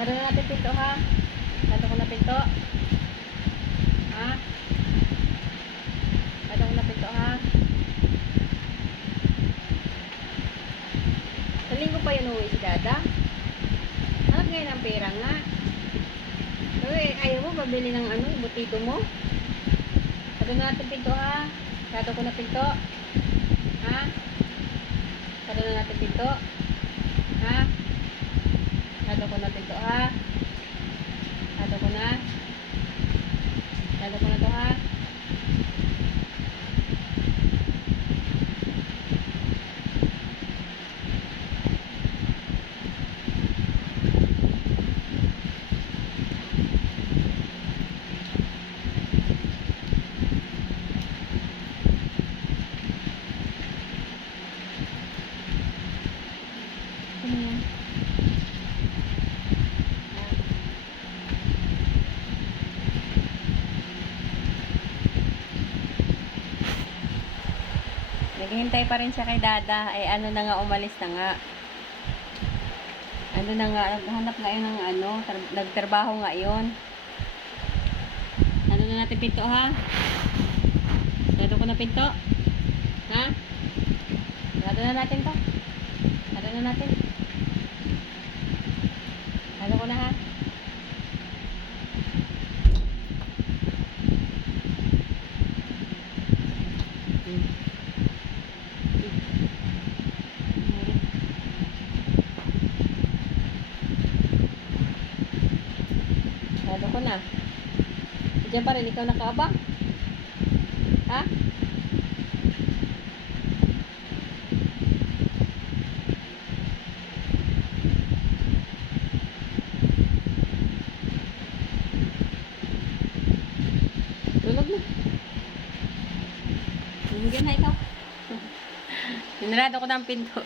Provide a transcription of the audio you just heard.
Sarado na natin pinto ha. Sarado ko na pinto. Ha? Sarado ko na pinto ha. Sa linggo pa yun uwi si Dada. Hanap ngayon ang pera nga. Uy, ayaw mo babili ng ano, butiko mo? Sarado na natin pinto ha. Sarado ko na pinto. Ha? Sarado na natin pinto. Ha? Sarado ko na pinto ha. Sarado ko na. Sarado ko na to ha. Ano yan? Naghihintay pa rin siya kay Dada. Ay ano na nga, umalis na nga. Ano na nga, naghanap nga yun ng ano, nagtrabaho nga yun. Ano na natin pinto ha? Sarado ko na pinto. Ha? Sarado na natin to. Sarado na natin. Sarado ko na ha? Sarado ko na. Diyan pa rin, ikaw nakaabang. Ha? Tulog na. Bumigyan na ikaw. Sinarado ko ng pinto.